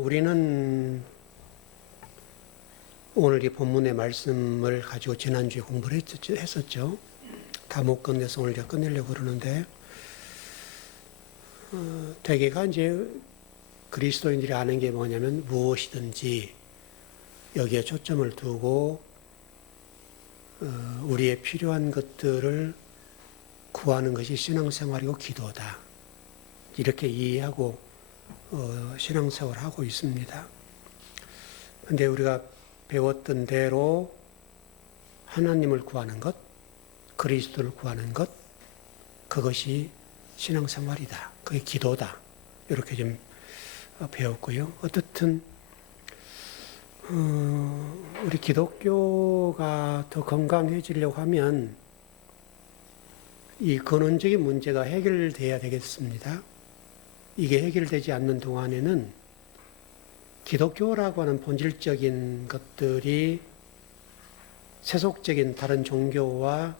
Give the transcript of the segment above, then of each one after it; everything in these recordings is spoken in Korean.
우리는 오늘 이 본문의 말씀을 가지고 지난주에 공부를 했었죠. 다 못 끝내서 오늘 이제 끝내려고 그러는데, 대개가 이제 그리스도인들이 아는 게 뭐냐면 무엇이든지 여기에 초점을 두고 우리의 필요한 것들을 구하는 것이 신앙생활이고 기도다. 이렇게 이해하고 신앙생활을 하고 있습니다. 그런데 우리가 배웠던 대로 하나님을 구하는 것, 그리스도를 구하는 것, 그것이 신앙생활이다. 그게 기도다. 이렇게 좀 배웠고요. 어떻든 우리 기독교가 더 건강해지려고 하면 이 근원적인 문제가 해결돼야 되겠습니다. 이게 해결되지 않는 동안에는 기독교라고 하는 본질적인 것들이 세속적인 다른 종교와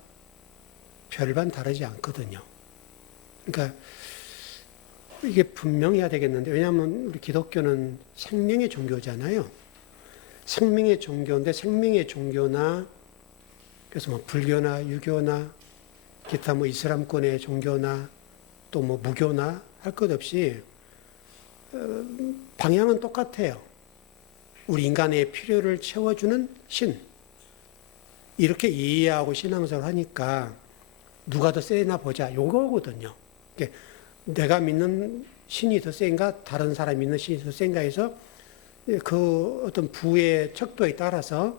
별반 다르지 않거든요. 그러니까 이게 분명해야 되겠는데, 왜냐하면 우리 기독교는 생명의 종교잖아요. 생명의 종교인데 생명의 종교나 그래서 뭐 불교나 유교나 기타 뭐 이슬람권의 종교나 또 뭐 무교나 할 것 없이 방향은 똑같아요. 우리 인간의 필요를 채워주는 신. 이렇게 이해하고 신앙생활을 하니까 누가 더 세나 보자. 요거거든요. 내가 믿는 신이 더 센가, 다른 사람이 믿는 신이 더 센가 해서 그 어떤 부의 척도에 따라서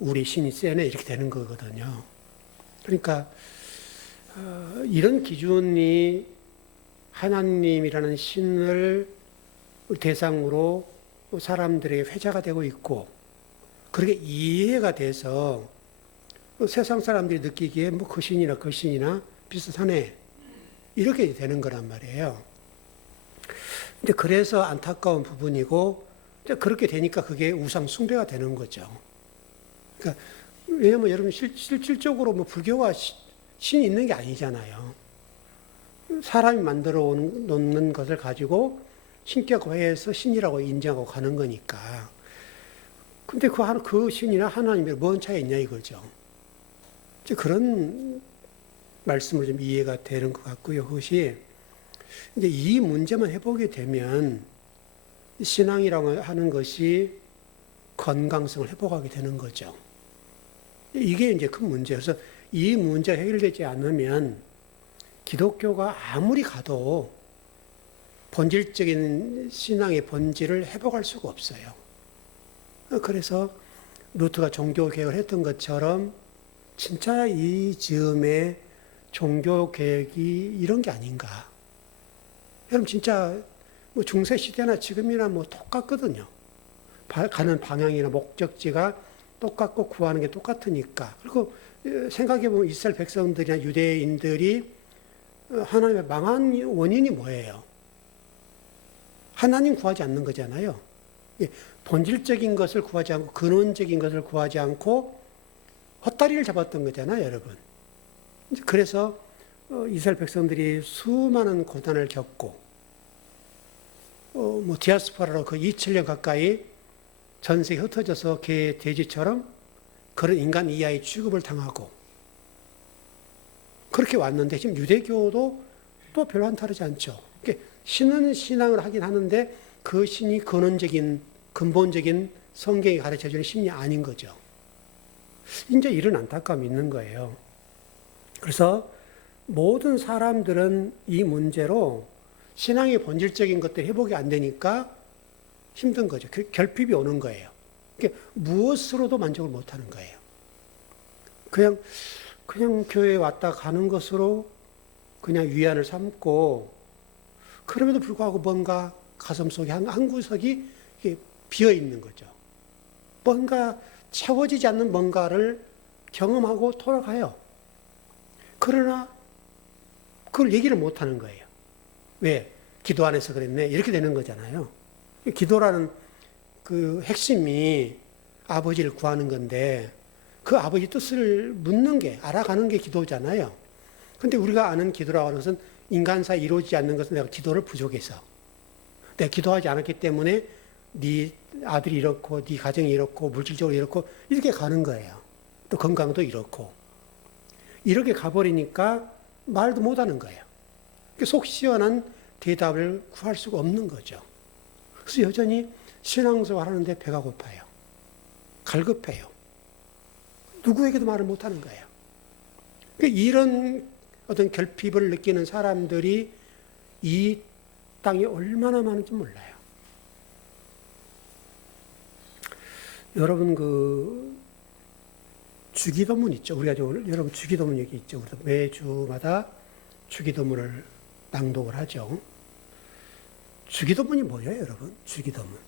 우리 신이 세네 이렇게 되는 거거든요. 그러니까 이런 기준이 하나님이라는 신을 대상으로 사람들에게 회자가 되고 있고, 그렇게 이해가 돼서 세상 사람들이 느끼기에 뭐 그 신이나 그 신이나 비슷하네 이렇게 되는 거란 말이에요. 근데 그래서 안타까운 부분이고, 그렇게 되니까 그게 우상 숭배가 되는 거죠. 그러니까 왜냐하면 여러분 실질적으로 뭐 불교가 신이 있는 게 아니잖아요. 사람이 만들어 놓는 것을 가지고 신격화해서 신이라고 인정하고 가는 거니까. 근데 그 신이나 하나님이 뭔 차이 있냐 이거죠. 그런 말씀으로 좀 이해가 되는 것 같고요. 그것이 이제 이 문제만 해보게 되면 신앙이라고 하는 것이 건강성을 회복하게 되는 거죠. 이게 이제 큰 문제예요. 그래서 이 문제가 해결되지 않으면 기독교가 아무리 가도 본질적인 신앙의 본질을 회복할 수가 없어요. 그래서 루트가 종교개혁을 했던 것처럼 진짜 이 즈음에 종교개혁이 이런 게 아닌가. 여러분 진짜 뭐 중세시대나 지금이나 뭐 똑같거든요. 가는 방향이나 목적지가 똑같고 구하는 게 똑같으니까. 그리고 생각해보면 이스라엘 백성들이나 유대인들이 하나님의 망한 원인이 뭐예요? 하나님 구하지 않는 거잖아요. 본질적인 것을 구하지 않고 근원적인 것을 구하지 않고 헛다리를 잡았던 거잖아요, 여러분. 그래서 이스라엘 백성들이 수많은 고난을 겪고 뭐 디아스포라로 그 2000년 가까이 전 세계에 흩어져서 개, 돼지처럼 그런 인간 이하의 취급을 당하고 그렇게 왔는데 지금 유대교도 또 별로 다르지 않죠. 신은 신앙을 하긴 하는데 그 신이 근원적인 근본적인 성경이 가르쳐주는 신이 아닌 거죠. 이제 이런 안타까움이 있는 거예요. 그래서 모든 사람들은 이 문제로 신앙의 본질적인 것들이 회복이 안 되니까 힘든 거죠. 결핍이 오는 거예요. 무엇으로도 만족을 못 하는 거예요. 그냥 교회에 왔다 가는 것으로 그냥 위안을 삼고, 그럼에도 불구하고 뭔가 가슴속에 한 구석이 비어 있는 거죠. 뭔가 채워지지 않는 뭔가를 경험하고 돌아가요. 그러나 그걸 얘기를 못 하는 거예요. 왜? 기도 안 해서 그랬네. 이렇게 되는 거잖아요. 기도라는 그 핵심이 아버지를 구하는 건데, 그 아버지 뜻을 묻는 게, 알아가는 게 기도잖아요. 근데 우리가 아는 기도라고 하는 것은 인간사에 이루어지지 않는 것은 내가 기도를 부족해서, 내가 기도하지 않았기 때문에 네 아들이 이렇고 네 가정이 이렇고 물질적으로 이렇고 이렇게 가는 거예요. 또 건강도 이렇고 이렇게 가버리니까 말도 못하는 거예요. 속 시원한 대답을 구할 수가 없는 거죠. 그래서 여전히 신앙생활 하는데 배가 고파요. 갈급해요. 누구에게도 말을 못하는 거예요. 이런 어떤 결핍을 느끼는 사람들이 이 땅에 얼마나 많은지 몰라요. 여러분 주기도문 있죠. 우리가 여러분 주기도문 여기 있죠. 우리도 매주마다 주기도문을 낭독을 하죠. 주기도문이 뭐예요, 여러분? 주기도문.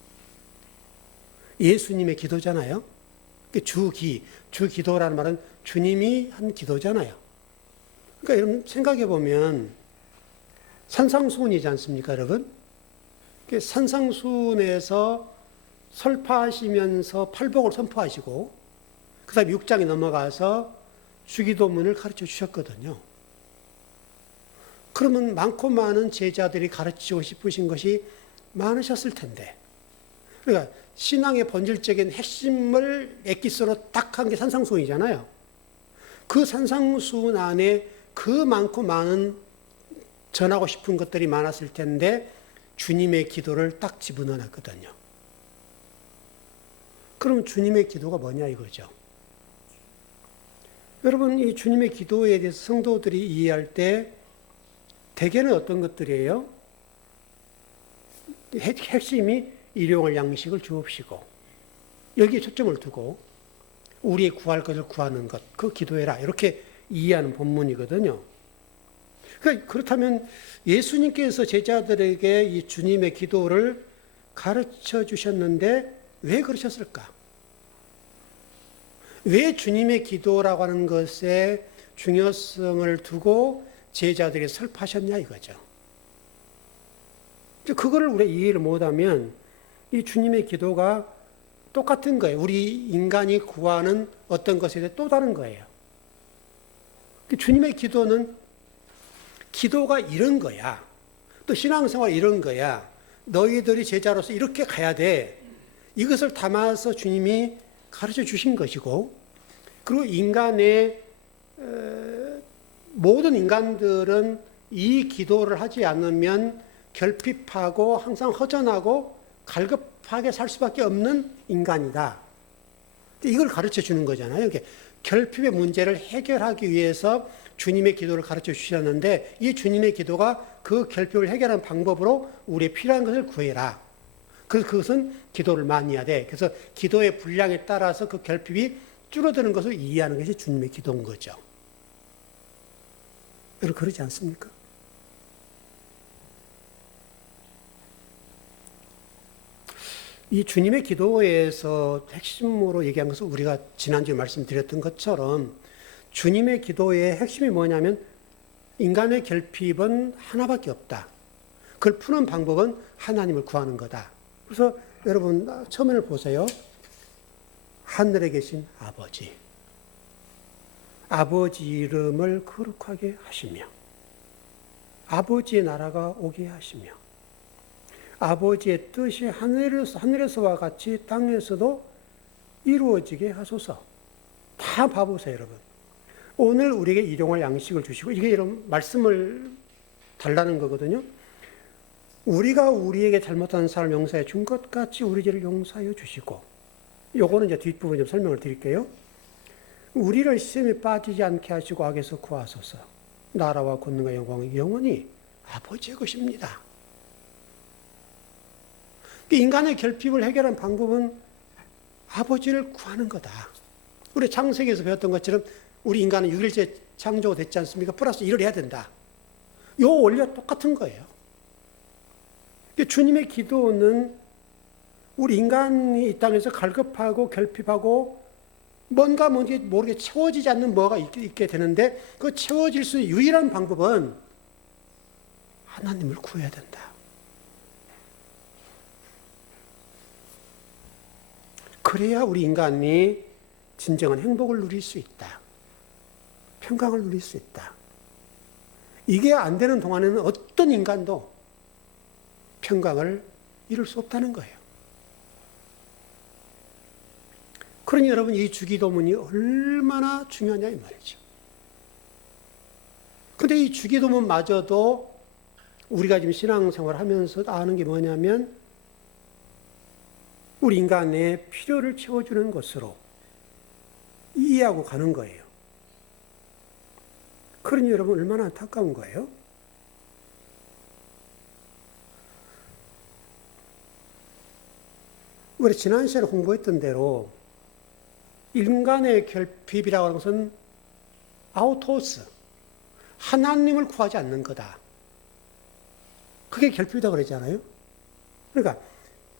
예수님의 기도잖아요. 주기도라는 말은 주님이 한 기도잖아요. 그러니까 여러분 생각해 보면 산상수훈이지 않습니까, 여러분? 산상수훈에서 설파하시면서 팔복을 선포하시고 그 다음에 6장에 넘어가서 주기도문을 가르쳐 주셨거든요. 그러면 많고 많은 제자들이 가르치고 싶으신 것이 많으셨을 텐데, 그러니까 신앙의 본질적인 핵심을 엑기스로 딱 한 게 산상수훈이잖아요. 그 산상수훈 안에 그 많고 많은 전하고 싶은 것들이 많았을 텐데 주님의 기도를 딱 집어넣었거든요. 그럼 주님의 기도가 뭐냐 이거죠. 여러분, 이 주님의 기도에 대해서 성도들이 이해할 때 대개는 어떤 것들이에요? 핵심이 일용할 양식을 주옵시고 여기에 초점을 두고 우리의 구할 것을 구하는 것, 그 기도해라 이렇게 이해하는 본문이거든요. 그러니까 그렇다면 예수님께서 제자들에게 이 주님의 기도를 가르쳐 주셨는데 왜 그러셨을까? 왜 주님의 기도라고 하는 것에 중요성을 두고 제자들이 설파하셨냐 이거죠. 그거를 우리가 이해를 못하면 이 주님의 기도가 똑같은 거예요. 우리 인간이 구하는 어떤 것에 대해 또 다른 거예요. 주님의 기도는 기도가 이런 거야. 또 신앙생활 이런 거야. 너희들이 제자로서 이렇게 가야 돼. 이것을 담아서 주님이 가르쳐 주신 것이고, 그리고 모든 인간들은 이 기도를 하지 않으면 결핍하고 항상 허전하고 갈급하게 살 수밖에 없는 인간이다. 이걸 가르쳐 주는 거잖아요. 이렇게 결핍의 문제를 해결하기 위해서 주님의 기도를 가르쳐 주셨는데 이 주님의 기도가 그 결핍을 해결하는 방법으로 우리의 필요한 것을 구해라. 그래서 그것은 기도를 많이 해야 돼. 그래서 기도의 분량에 따라서 그 결핍이 줄어드는 것을 이해하는 것이 주님의 기도인 거죠. 여러분 그러지 않습니까? 이 주님의 기도에서 핵심으로 얘기한 것은 우리가 지난주에 말씀드렸던 것처럼 주님의 기도의 핵심이 뭐냐면 인간의 결핍은 하나밖에 없다. 그걸 푸는 방법은 하나님을 구하는 거다. 그래서 여러분 처음을 보세요. 하늘에 계신 아버지. 아버지 이름을 거룩하게 하시며 아버지의 나라가 오게 하시며 아버지의 뜻이 하늘에서와 같이 땅에서도 이루어지게 하소서. 다 봐보세요, 여러분. 오늘 우리에게 일용할 양식을 주시고 이게 이런 말씀을 달라는 거거든요. 우리가 우리에게 잘못한 사람을 용서해 준 것 같이 우리 죄를 용서하여 주시고 요거는 이제 뒷부분 좀 설명을 드릴게요. 우리를 시험에 빠지지 않게 하시고 악에서 구하소서. 나라와 권능과 영광은 영원히 아버지의 것입니다. 인간의 결핍을 해결하는 방법은 아버지를 구하는 거다. 우리 창세기에서 배웠던 것처럼 우리 인간은 6일째 창조가 됐지 않습니까? 플러스 일을 해야 된다. 요 원리가 똑같은 거예요. 주님의 기도는 우리 인간이 이 땅에서 갈급하고 결핍하고 뭔가 뭔지 모르게 채워지지 않는 뭐가 있게 되는데 그 채워질 수 있는 유일한 방법은 하나님을 구해야 된다. 그래야 우리 인간이 진정한 행복을 누릴 수 있다. 평강을 누릴 수 있다. 이게 안 되는 동안에는 어떤 인간도 평강을 이룰 수 없다는 거예요. 그러니 여러분 이 주기도문이 얼마나 중요하냐 이 말이죠. 근데 이 주기도문마저도 우리가 지금 신앙생활 하면서 아는 게 뭐냐면 우리 인간의 필요를 채워주는 것으로 이해하고 가는 거예요. 그러니 여러분 얼마나 안타까운 거예요? 우리 지난 시간에 공부했던 대로 인간의 결핍이라고 하는 것은 아우토스, 하나님을 구하지 않는 거다. 그게 결핍이라고 그러잖아요. 그러니까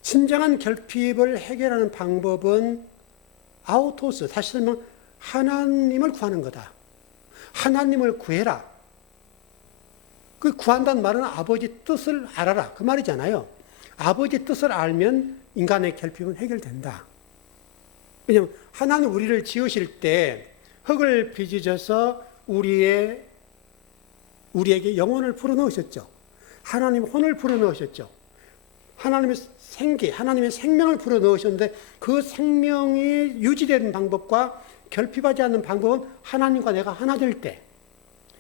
진정한 결핍을 해결하는 방법은 아우토스, 다시 설명 하나님을 구하는 거다. 하나님을 구해라. 그 구한다는 말은 아버지 뜻을 알아라. 그 말이잖아요. 아버지 뜻을 알면 인간의 결핍은 해결된다. 왜냐하면 하나님 우리를 지으실 때 흙을 빚으셔서 우리에게 영혼을 불어넣으셨죠. 하나님 혼을 불어넣으셨죠. 하나님의 생기, 하나님의 생명을 불어넣으셨는데 그 생명이 유지되는 방법과 결핍하지 않는 방법은 하나님과 내가 하나 될 때.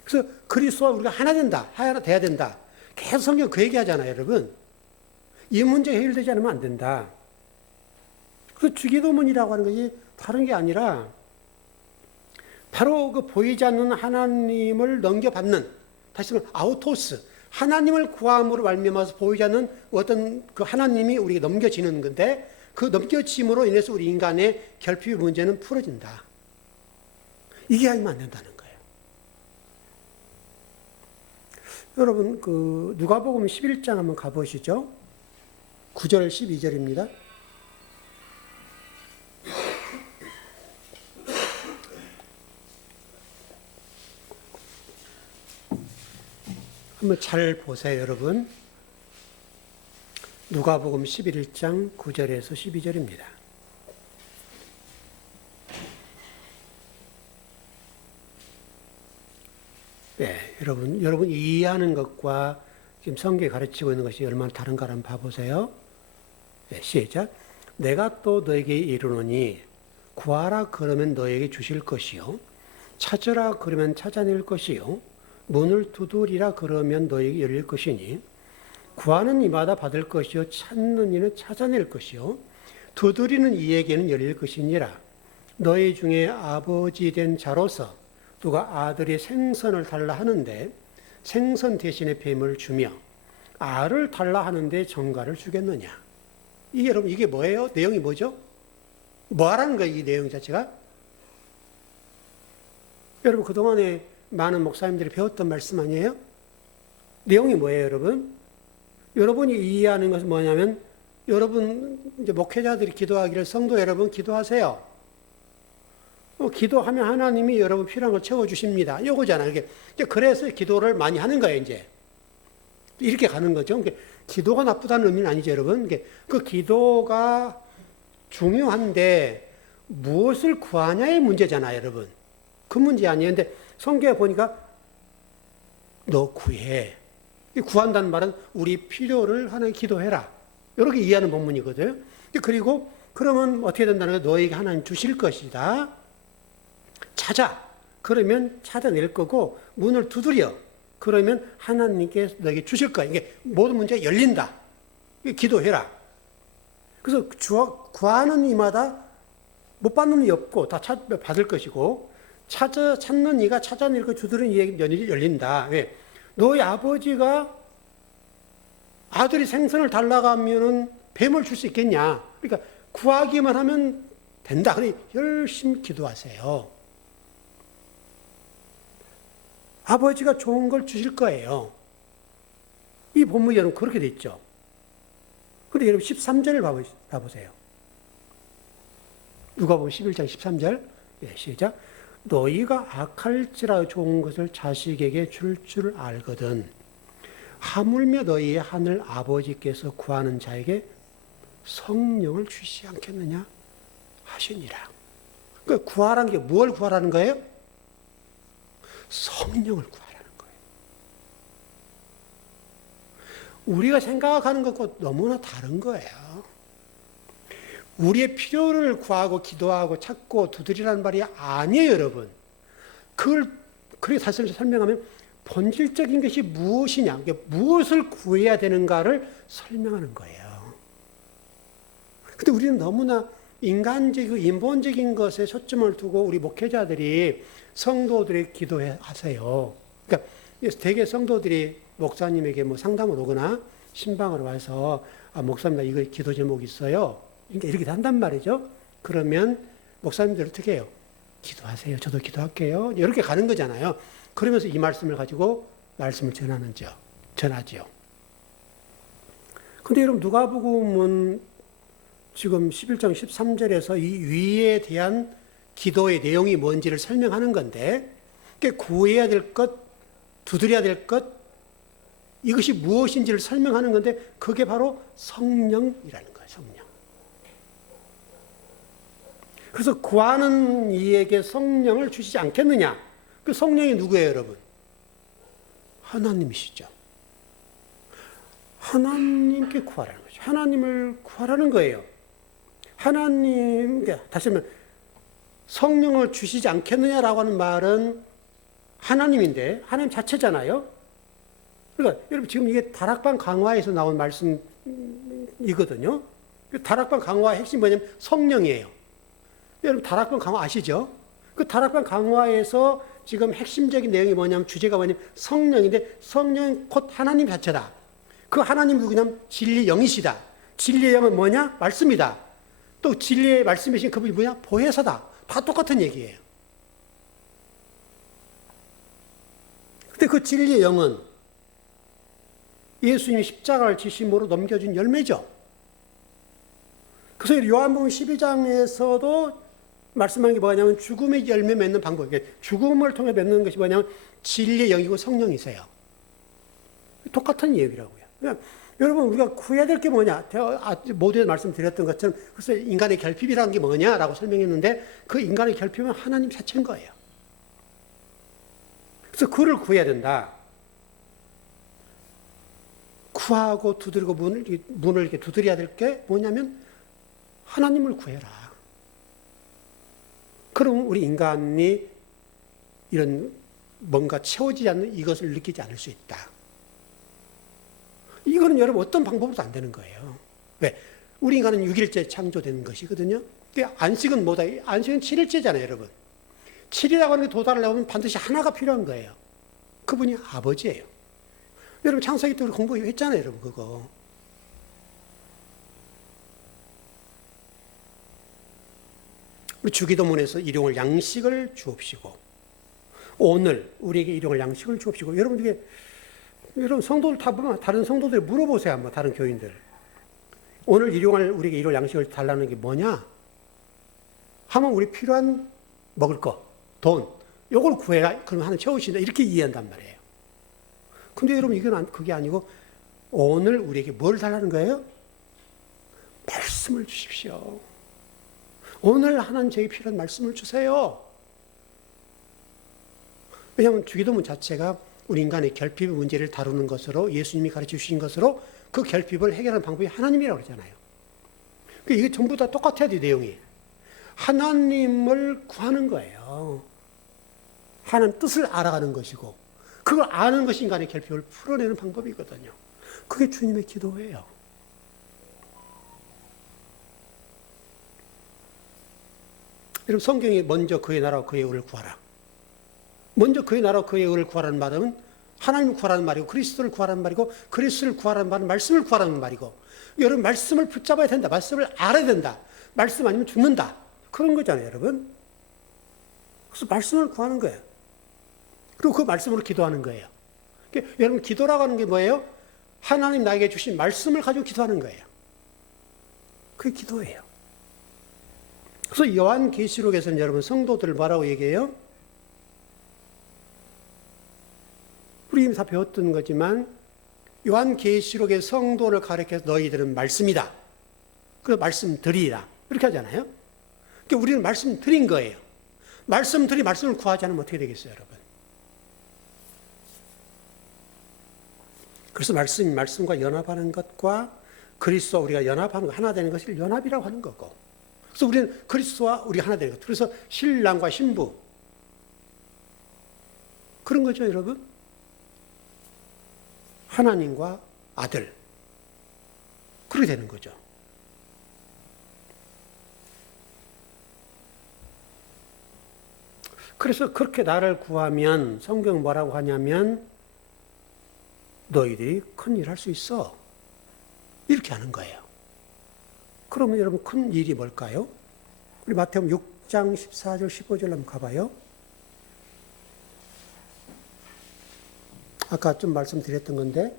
그래서 그리스도와 우리가 하나 된다. 하나 돼야 된다. 계속 성경 그 얘기하잖아요, 여러분. 이 문제 해결되지 않으면 안 된다. 그 주기도문이라고 하는 것이 다른 게 아니라 바로 그 보이지 않는 하나님을 넘겨받는, 다시 말해 아우토스, 하나님을 구함으로 말미암아서 보이지 않는 어떤 그 하나님이 우리에게 넘겨지는 건데 그 넘겨짐으로 인해서 우리 인간의 결핍 문제는 풀어진다. 이게 아니면 안 된다는 거예요. 여러분 그 누가복음 11장 한번 가보시죠. 9절 12절입니다. 한번 잘 보세요, 여러분. 누가복음 11장 9절에서 12절입니다. 네, 여러분 이해하는 것과 지금 성경이 가르치고 있는 것이 얼마나 다른가 한번 봐보세요. 네, 시작. 내가 또 너에게 이르노니 구하라 그러면 너에게 주실 것이요 찾으라 그러면 찾아낼 것이요 문을 두드리라 그러면 너에게 열릴 것이니 구하는 이마다 받을 것이요 찾는 이는 찾아낼 것이요 두드리는 이에게는 열릴 것이니라. 너희 중에 아버지 된 자로서 누가 아들이 생선을 달라 하는데 생선 대신에 뱀을 주며 알을 달라 하는데 정갈을 주겠느냐. 여러분 이게 뭐예요? 내용이 뭐죠? 뭐 하라는 거예요? 이 내용 자체가? 여러분 그동안에 많은 목사님들이 배웠던 말씀 아니에요? 내용이 뭐예요, 여러분? 여러분이 이해하는 것은 뭐냐면, 여러분, 이제 목회자들이 기도하기를 성도 여러분 기도하세요. 기도하면 하나님이 여러분 필요한 걸 채워주십니다. 요거잖아요. 그래서 기도를 많이 하는 거예요, 이제. 이렇게 가는 거죠. 기도가 나쁘다는 의미는 아니죠, 여러분. 그 기도가 중요한데, 무엇을 구하냐의 문제잖아요, 여러분. 그 문제 아니에요. 근데 성경에 보니까 너 구해. 구한다는 말은 우리 필요를 하나님 기도해라. 이렇게 이해하는 본문이거든요. 그리고 그러면 어떻게 된다는 거예요? 너에게 하나님 주실 것이다. 찾아. 그러면 찾아낼 거고 문을 두드려. 그러면 하나님께 너에게 주실 거야. 이게 모든 문제가 열린다. 기도해라. 그래서 구하는 이마다 못 받는 이 없고 다 받을 것이고 찾는 이가 찾아낼 거 두드리는 이에게 열린다. 왜? 너희 아버지가 아들이 생선을 달라고 하면은 뱀을 줄 수 있겠냐? 그러니까 구하기만 하면 된다. 그러니 열심히 기도하세요. 아버지가 좋은 걸 주실 거예요. 이 본문이 여러분 그렇게 돼 있죠. 그런데 여러분 13절을 봐보세요. 누가복음 11장 13절. 예, 시작. 너희가 악할지라 좋은 것을 자식에게 줄 줄 알거든 하물며 너희의 하늘 아버지께서 구하는 자에게 성령을 주시지 않겠느냐 하시니라. 그러니까 구하라는 게 뭘 구하라는 거예요? 성령을 구하라는 거예요. 우리가 생각하는 것과 너무나 다른 거예요. 우리의 필요를 구하고 기도하고 찾고 두드리라는 말이 아니에요, 여러분. 그렇게 사실 설명하면 본질적인 것이 무엇이냐, 무엇을 구해야 되는가를 설명하는 거예요. 근데 우리는 너무나 인간적이고 인본적인 것에 초점을 두고 우리 목회자들이 성도들의 기도하세요. 그러니까 대개 성도들이 목사님에게 뭐 상담을 오거나 신방을 와서 목사님 나 이거 기도 제목이 있어요. 이렇게 한단 말이죠. 그러면 목사님들 어떻게 해요? 기도하세요. 저도 기도할게요. 이렇게 가는 거잖아요. 그러면서 이 말씀을 가지고 말씀을 전하죠. 근데 여러분 누가복음은 지금 11장 13절에서 이 위에 대한 기도의 내용이 뭔지를 설명하는 건데, 구해야 될 것, 두드려야 될 것, 이것이 무엇인지를 설명하는 건데, 그게 바로 성령이라는 거예요, 성령. 그래서 구하는 이에게 성령을 주시지 않겠느냐? 그 성령이 누구예요, 여러분? 하나님이시죠. 하나님께 구하라는 거죠. 하나님을 구하라는 거예요. 하나님, 다시 말하면 성령을 주시지 않겠느냐라고 하는 말은 하나님인데, 하나님 자체잖아요. 그러니까 여러분 지금 이게 다락방 강화에서 나온 말씀이거든요. 다락방 강화의 핵심이 뭐냐면 성령이에요. 여러분 다락방 강화 아시죠? 그 다락방 강화에서 지금 핵심적인 내용이 뭐냐면 주제가 뭐냐면 성령인데 성령은 곧 하나님 자체다. 그 하나님 누구냐면 진리 영이시다. 진리의 영은 뭐냐? 말씀이다. 또 진리의 말씀이신 그분이 뭐냐? 보혜사다. 다 똑같은 얘기예요. 근데 그 진리의 영은 예수님이 십자가를 지심으로 넘겨준 열매죠. 그래서 요한복음 12장에서도 말씀한 게 뭐냐면 죽음의 열매 맺는 방법. 죽음을 통해 맺는 것이 뭐냐면 진리의 영이고 성령이세요. 똑같은 얘기라고요. 그러니까 여러분 우리가 구해야 될 게 뭐냐? 모두에 말씀드렸던 것처럼 그래서 인간의 결핍이라는 게 뭐냐라고 설명했는데 그 인간의 결핍은 하나님 자체인 거예요. 그래서 그를 구해야 된다. 구하고 두드리고 문을 이렇게 두드려야 될 게 뭐냐면 하나님을 구해라. 그럼 우리 인간이 이런 뭔가 채워지지 않는 이것을 느끼지 않을 수 있다. 이거는 여러분 어떤 방법으로도 안 되는 거예요. 왜? 우리 인간은 6일째 창조된 것이거든요. 안식은 뭐다? 안식은 7일째잖아요, 여러분. 7이라고 하는 게 도달하려면 반드시 하나가 필요한 거예요. 그분이 아버지예요. 여러분 창세기 때 우리 공부했잖아요, 여러분 그거. 우리 주기도문에서 일용할 양식을 주옵시고 오늘 우리에게 일용할 양식을 주옵시고 여러분 성도들 다 보면 다른 성도들 물어보세요 한번 다른 교인들 오늘 우리에게 일용할 양식을 달라는 게 뭐냐? 하면 우리 필요한 먹을 거, 돈 요걸 구해라 그러면 하나님 채우신다 이렇게 이해한단 말이에요. 근데 여러분 이건 그게 아니고 오늘 우리에게 뭘 달라는 거예요? 말씀을 주십시오. 오늘 하나님 저에게 필요한 말씀을 주세요. 왜냐하면 주기도문 자체가 우리 인간의 결핍의 문제를 다루는 것으로 예수님이 가르쳐 주신 것으로 그 결핍을 해결하는 방법이 하나님이라고 그러잖아요. 이게 전부 다 똑같아야 돼 내용이. 하나님을 구하는 거예요. 하나님 뜻을 알아가는 것이고 그걸 아는 것이 인간의 결핍을 풀어내는 방법이거든요. 그게 주님의 기도예요. 여러분 성경이 먼저 그의 나라와 그의 의를 구하라. 먼저 그의 나라와 그의 의를 구하라는 말은 하나님을 구하라는 말이고 그리스도를 구하라는 말이고 그리스도를 구하라는 말은 말씀을 구하라는 말이고 여러분 말씀을 붙잡아야 된다. 말씀을 알아야 된다. 말씀 아니면 죽는다. 그런 거잖아요, 여러분. 그래서 말씀을 구하는 거예요. 그리고 그 말씀으로 기도하는 거예요. 그러니까 여러분 기도라고 하는 게 뭐예요? 하나님 나에게 주신 말씀을 가지고 기도하는 거예요. 그게 기도예요. 그래서 요한계시록에서는 여러분 성도들을 뭐라고 얘기해요? 우리 이미 다 배웠던 거지만 요한계시록의 성도를 가리켜서 너희들은 말씀이다. 그 말씀 드리라. 이렇게 하잖아요. 그러니까 우리는 말씀 드린 거예요. 말씀을 구하지 않으면 어떻게 되겠어요, 여러분? 그래서 말씀과 연합하는 것과 그리스도와 우리가 연합하는 거, 하나 되는 것을 연합이라고 하는 거고 그래서 우리는 그리스도와 우리 하나 되는 것. 그래서 신랑과 신부. 그런 거죠, 여러분. 하나님과 아들. 그렇게 되는 거죠. 그래서 그렇게 나를 구하면 성경 뭐라고 하냐면 너희들이 큰 일 할 수 있어. 이렇게 하는 거예요. 그러면 여러분 큰 일이 뭘까요? 우리 마태복음 6장 14절 15절 한번 가봐요. 아까 좀 말씀드렸던 건데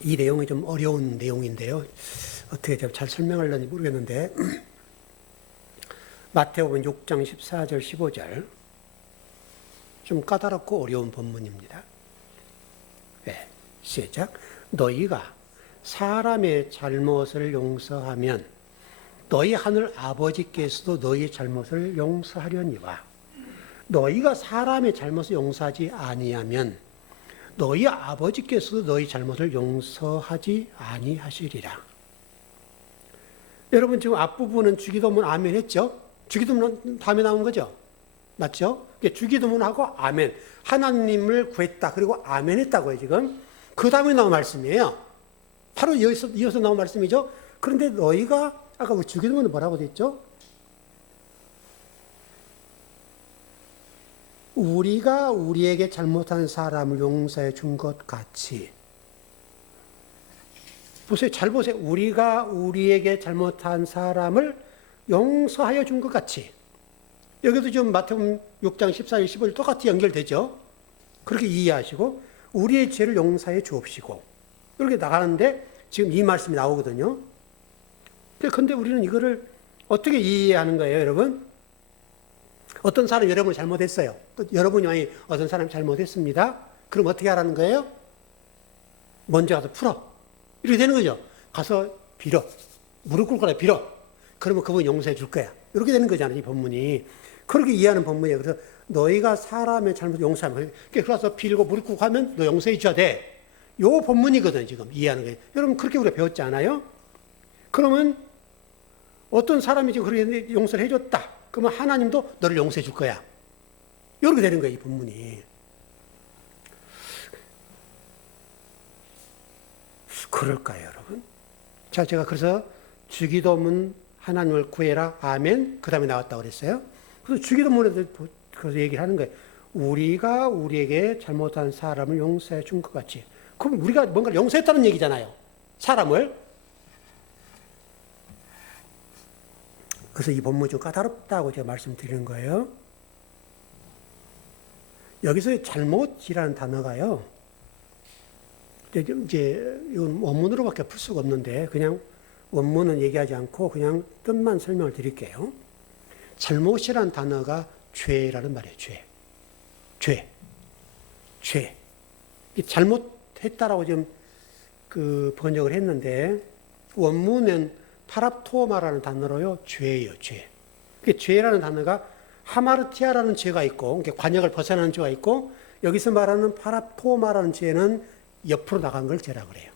이 내용이 좀 어려운 내용인데요. 어떻게 잘 설명하려는지 모르겠는데 마태복음 6장 14절 15절 좀 까다롭고 어려운 본문입니다. 네, 시작. 너희가 사람의 잘못을 용서하면 너희 하늘 아버지께서도 너희의 잘못을 용서하려니와 너희가 사람의 잘못을 용서하지 아니하면 너희 아버지께서도 너희 잘못을 용서하지 아니하시리라. 여러분 지금 앞부분은 주기도문 아멘 했죠? 주기도문 다음에 나온 거죠? 맞죠? 주기도문하고 아멘. 하나님을 구했다. 그리고 아멘 했다고요, 지금. 그 다음에 나온 말씀이에요. 바로 이어서 나온 말씀이죠? 그런데 너희가, 아까 우리 주기도문은 뭐라고 돼 있죠? 우리가 우리에게 잘못한 사람을 용서해 준 것 같이. 보세요. 잘 보세요. 우리가 우리에게 잘못한 사람을 용서하여 준 것 같이. 여기도 지금 마태복음 6장 14절 15절 똑같이 연결되죠. 그렇게 이해하시고 우리의 죄를 용서해 주옵시고 이렇게 나가는데 지금 이 말씀이 나오거든요. 그런데 우리는 이거를 어떻게 이해하는 거예요, 여러분? 어떤 사람이 여러분을 잘못했어요. 또 여러분이 만약에 어떤 사람이 잘못했습니다. 그럼 어떻게 하라는 거예요? 먼저 가서 풀어. 이렇게 되는 거죠. 가서 빌어. 무릎 꿇고 빌어. 그러면 그분 용서해 줄 거야. 이렇게 되는 거잖아요, 이 본문이. 그렇게 이해하는 본문이에요. 그래서 너희가 사람의 잘못을 용서하면, 그래서 빌고 무릎 꿇고 하면 너 용서해 줘야 돼. 요 본문이거든요, 지금 이해하는 거예요. 여러분, 그렇게 우리가 배웠지 않아요? 그러면 어떤 사람이 지금 그렇게 용서를 해줬다. 그러면 하나님도 너를 용서해 줄 거야. 이렇게 되는 거예요, 이 본문이. 그럴까요, 여러분? 자, 제가 그래서 주기도문 하나님을 구해라, 아멘. 그 다음에 나왔다고 그랬어요. 그래서 주기도문에도 그래서 얘기를 하는 거예요. 우리가 우리에게 잘못한 사람을 용서해 준 것 같이. 그럼 우리가 뭔가를 용서했다는 얘기잖아요. 사람을. 그래서 이 본문이 좀 까다롭다고 제가 말씀드리는 거예요. 여기서 잘못이라는 단어가요. 이제 이건 원문으로밖에 풀 수가 없는데 그냥 원문은 얘기하지 않고 그냥 뜻만 설명을 드릴게요. 잘못이라는 단어가 죄라는 말이에요. 죄. 잘못했다라고 지금 그 번역을 했는데 원문은 파랍토마라는 단어로요. 죄예요. 죄. 죄라는 단어가 하마르티아라는 죄가 있고 관역을 벗어나는 죄가 있고 여기서 말하는 파랍토마라는 죄는 옆으로 나간 걸 죄라고 그래요.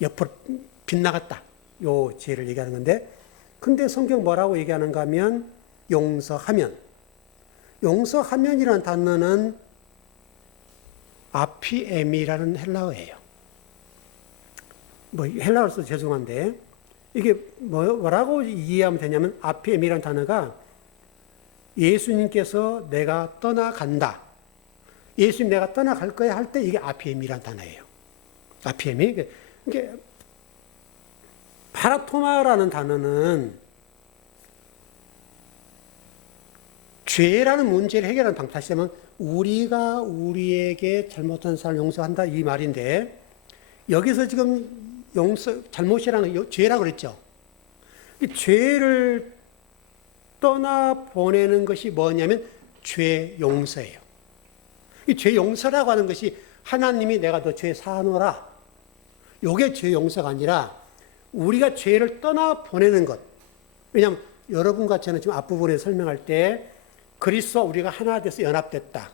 옆으로 빗나갔다. 요 죄를 얘기하는 건데 근데 성경 뭐라고 얘기하는가 하면 용서하면이라는 단어는 아피엠이라는 헬라어예요. 뭐 헬라어로서 죄송한데 이게 뭐라고 이해하면 되냐면 아피엠이라는 단어가 예수님께서 내가 떠나간다. 예수님 내가 떠나갈 거야 할 때 이게 아피엠이라는 단어예요. 아피엠이 이게 파라토마라는 단어는 죄라는 문제를 해결하는 방법, 다시 하면 우리가 우리에게 잘못한 사람을 용서한다 이 말인데 여기서 지금 잘못이라는 죄라고 그랬죠. 죄를 떠나보내는 것이 뭐냐면 죄 용서예요. 이 죄 용서라고 하는 것이 하나님이 내가 너 죄 사하노라. 이게 죄 용서가 아니라 우리가 죄를 떠나보내는 것. 왜냐하면 여러분과 저는 지금 앞부분에 설명할 때 그리스도와 우리가 하나 돼서 연합됐다.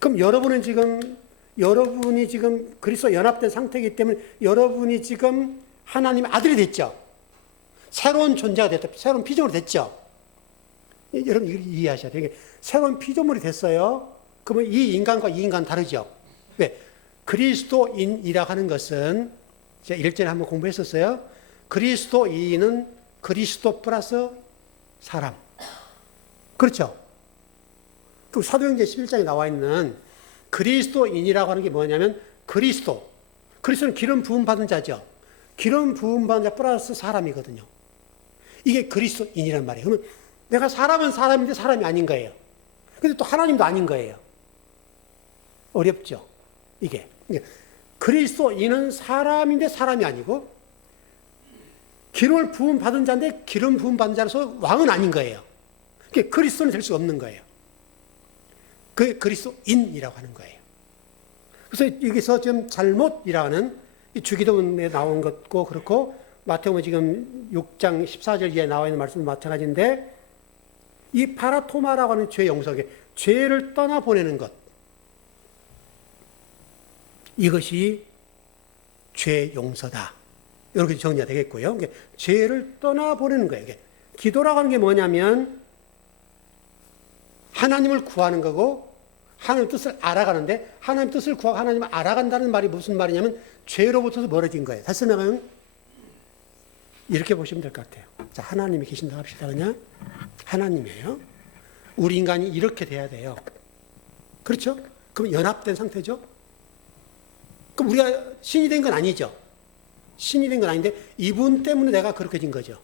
그럼 여러분은 지금 여러분이 지금 그리스도 연합된 상태이기 때문에 여러분이 지금 하나님의 아들이 됐죠. 새로운 존재가 됐다. 새로운 피조물이 됐죠. 여러분 이걸 이해하셔야 돼요. 새로운 피조물이 됐어요. 그러면 이 인간과 이 인간은 다르죠. 왜? 그리스도인이라고 하는 것은 제가 1절에 한번 공부했었어요. 그리스도인은 그리스도 플러스 사람. 그렇죠? 그 사도행전 11장에 나와 있는 그리스도인이라고 하는 게 뭐냐면 그리스도는 기름 부음 받은 자죠. 기름 부음 받은 자 플러스 사람이거든요. 이게 그리스도인이란 말이에요. 그러면 내가 사람은 사람인데 사람이 아닌 거예요. 근데 또 하나님도 아닌 거예요. 어렵죠? 이게. 그리스도인은 사람인데 사람이 아니고 기름을 부음 받은 자인데 기름 부음 받은 자로서 왕은 아닌 거예요. 그게 그리스도는 될 수 없는 거예요. 그게 그리스도인이라고 하는 거예요. 그래서 여기서 지금 잘못이라고 하는 이 주기도문에 나온 것고 그렇고 마태복음 지금 6장 14절 이하에 나와 있는 말씀도 마찬가지인데 이 파라토마라고 하는 죄 용서에 죄를 떠나보내는 것 이것이 죄 용서다. 이렇게 정리가 되겠고요. 죄를 떠나보내는 거예요. 기도라고 하는 게 뭐냐면 하나님을 구하는 거고 하나님 뜻을 알아가는데 하나님 뜻을 구하고 하나님을 알아간다는 말이 무슨 말이냐면 죄로부터 멀어진 거예요. 다시 설명하면 이렇게 보시면 될 것 같아요. 자, 하나님이 계신다 합시다. 그냥 하나님이에요. 우리 인간이 이렇게 돼야 돼요. 그렇죠? 그럼 연합된 상태죠? 그럼 우리가 신이 된 건 아니죠? 신이 된 건 아닌데 이분 때문에 내가 그렇게 진 거죠.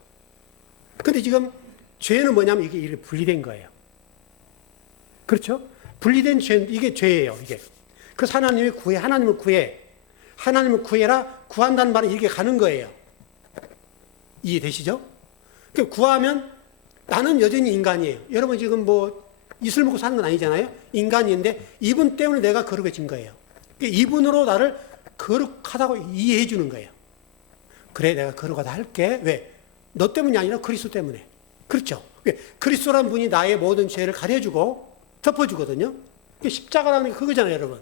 근데 지금 죄는 뭐냐면 이게 분리된 거예요. 그렇죠? 분리된 죄, 이게 죄예요, 이게. 그래서 하나님을 구해라, 구한다는 말은 이렇게 가는 거예요. 이해되시죠? 구하면 나는 여전히 인간이에요. 여러분 지금 뭐 이슬 먹고 사는 건 아니잖아요? 인간인데 이분 때문에 내가 거룩해진 거예요. 이분으로 나를 거룩하다고 이해해 주는 거예요. 그래, 내가 거룩하다 할게. 왜? 너 때문이 아니라 그리스도 때문에. 그렇죠? 그리스도란 분이 나의 모든 죄를 가려주고 덮어주거든요. 십자가라는 게 그거잖아요, 여러분.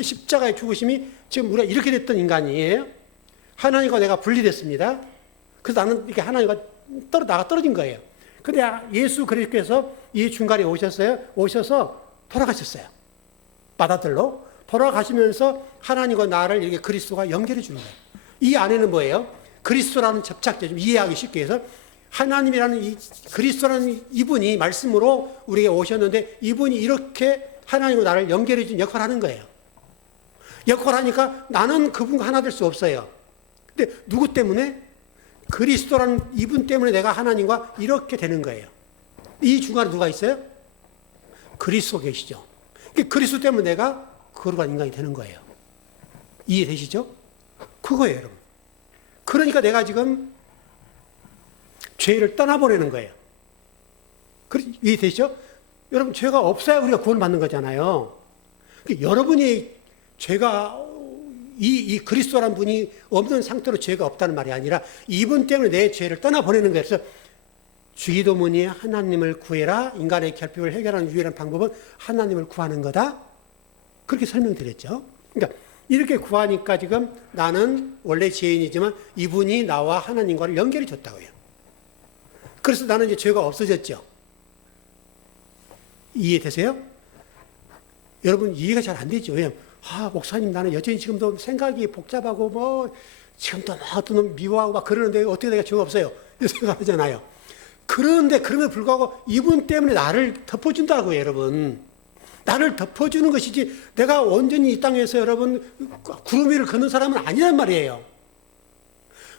십자가의 죽으심이 지금 우리가 이렇게 됐던 인간이에요. 하나님과 내가 분리됐습니다. 그래서 나는 이렇게 하나님과 나가 떨어진 거예요. 근데 예수 그리스도께서 이 중간에 오셔서 돌아가셨어요. 바다들로. 돌아가시면서 하나님과 나를 이렇게 그리스도가 연결해 주는 거예요. 이 안에는 뭐예요? 그리스도라는 접착제, 좀 이해하기 쉽게 해서 하나님이라는 이 그리스도라는 이분이 말씀으로 우리에게 오셨는데 이분이 이렇게 하나님과 나를 연결해 준 역할을 하는 거예요. 역할을 하니까 나는 그분과 하나 될 수 없어요. 근데 누구 때문에? 그리스도라는 이분 때문에 내가 하나님과 이렇게 되는 거예요. 이 중간에 누가 있어요? 그리스도 계시죠. 그리스도 때문에 내가 거룩한 인간이 되는 거예요. 이해되시죠? 그거예요, 여러분. 그러니까 내가 지금 죄를 떠나보내는 거예요. 이해되시죠? 여러분, 죄가 없어야 우리가 구원받는 거잖아요. 여러분이 죄가 이 그리스도란 분이 없는 상태로 죄가 없다는 말이 아니라 이분 때문에 내 죄를 떠나보내는 거예요. 그래서 주기도문이 하나님을 구해라. 인간의 결핍을 해결하는 유일한 방법은 하나님을 구하는 거다. 그렇게 설명드렸죠. 그러니까 이렇게 구하니까 지금 나는 원래 죄인이지만 이분이 나와 하나님과를 연결해 줬다고요. 그래서 나는 이제 죄가 없어졌죠. 이해되세요? 여러분 이해가 잘 안 되죠. 왜냐하면 목사님 나는 여전히 지금도 생각이 복잡하고 뭐 지금도 막 미워하고 막 그러는데 어떻게 내가 죄가 없어요? 이렇게 생각하잖아요. 그런데 그럼에도 불구하고 이분 때문에 나를 덮어준다고요, 여러분. 나를 덮어주는 것이지 내가 온전히 이 땅에서 여러분 구름 위를 걷는 사람은 아니란 말이에요.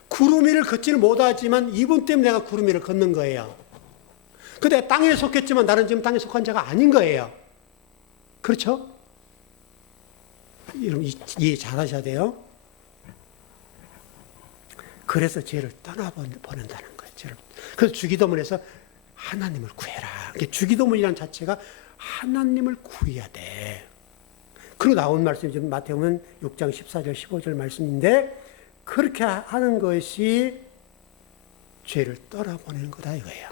구름 위를 걷지는 못하지만 이분 때문에 내가 구름 위를 걷는 거예요. 근데 땅에 속했지만 나는 지금 땅에 속한 자가 아닌 거예요. 그렇죠? 여러분 이해 잘 하셔야 돼요. 그래서 죄를 떠나보낸다는 거예요. 그래서 주기도문에서 하나님을 구해라. 주기도문이라는 자체가 하나님을 구해야 돼. 그리고 나온 말씀이 지금 마태복음 6장 14절 15절 말씀인데 그렇게 하는 것이 죄를 떠나보내는 거다 이거예요.